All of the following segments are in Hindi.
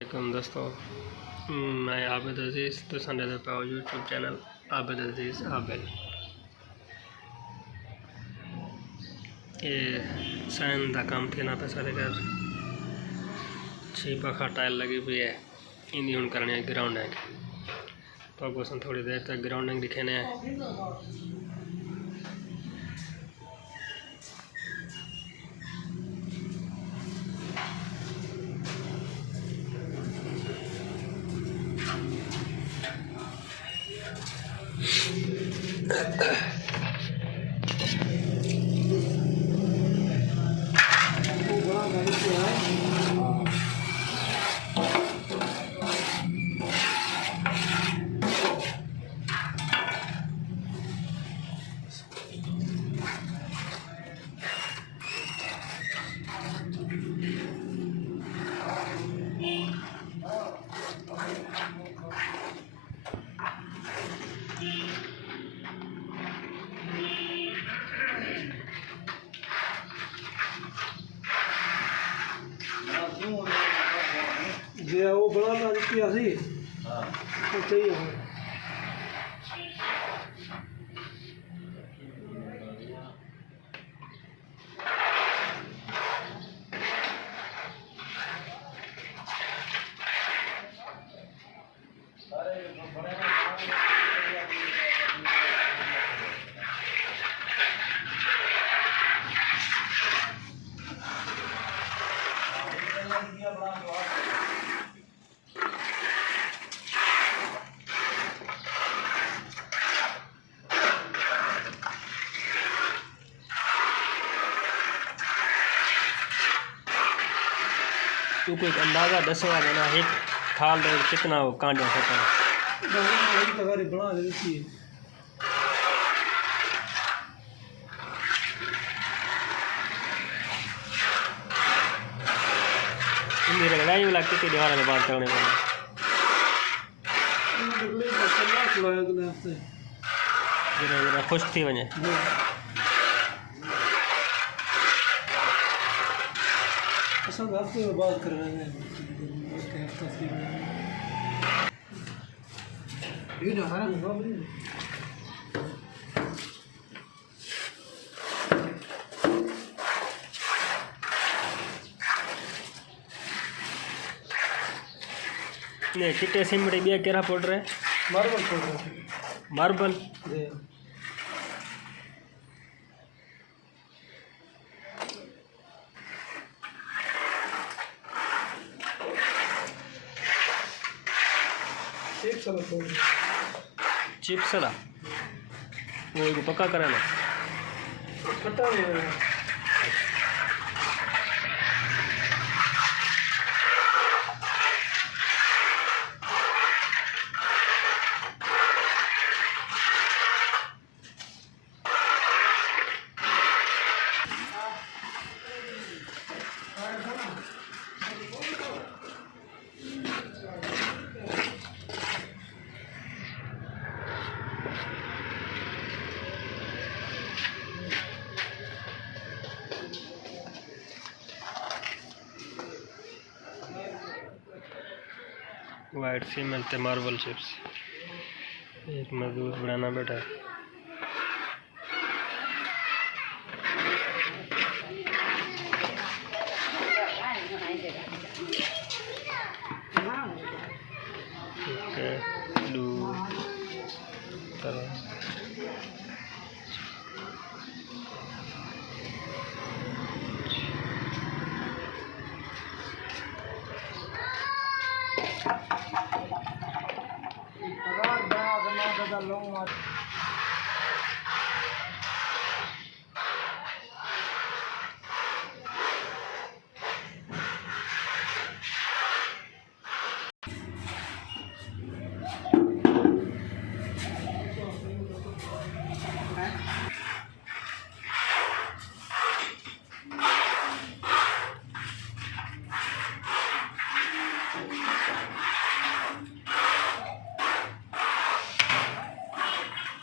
वालेकुम दोस्तों, मैं आबिद अजीज़ तुसां ॾिसंदा पिया यूट्यूब चैनल आबिद अजीज़ आबिद। ये साइन का काम थी ना पे सारे घर 6 पखा टाइल लगी हुई है। इन्हीं हूँ करने है ग्राउंडिंग। तो आपको थोड़ी देर तक ग्राउंडिंग दिखाने हैं। जे वो बड़ा ना किया सी तो चाहिए तू कोई अंदाज़ा दसेगा देना एक थाल दे कितना वो कांडिया सकता तगारी बना देती है। मेरे लड़ाई वाला कितनी दीवार में बात करने वाला जरा जरा खुश थी वजह असल हफ्ते में बात कर रहे हैं। ये ना हरा ने चिट्टे सिमड़ी बे केरा पड़ रहे मार्बल छोड़ रहे मार्बल हैं। एक साल छोड़ चिप्स ला वो को पक्का कराना खट्टा है। वाइट सीमेंट मार्बल चिप्स एक मजदूर बनाना बैठा है।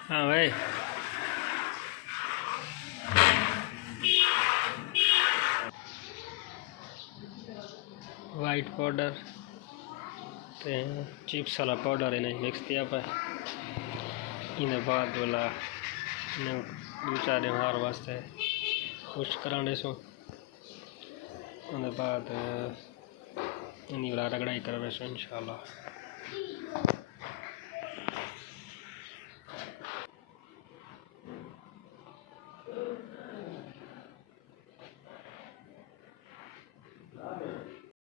हाँ भाई वाइट पाउडर ते चिप्स वाला पाउडर इन्हें मिक्स किया पे इन्हें बाद वाला इन्हें दो चार दिन हार वास्ते खुश कराने सो उन्हें बाद इन्हीं वाला रगड़ाई कराने सो इंशाल्लाह।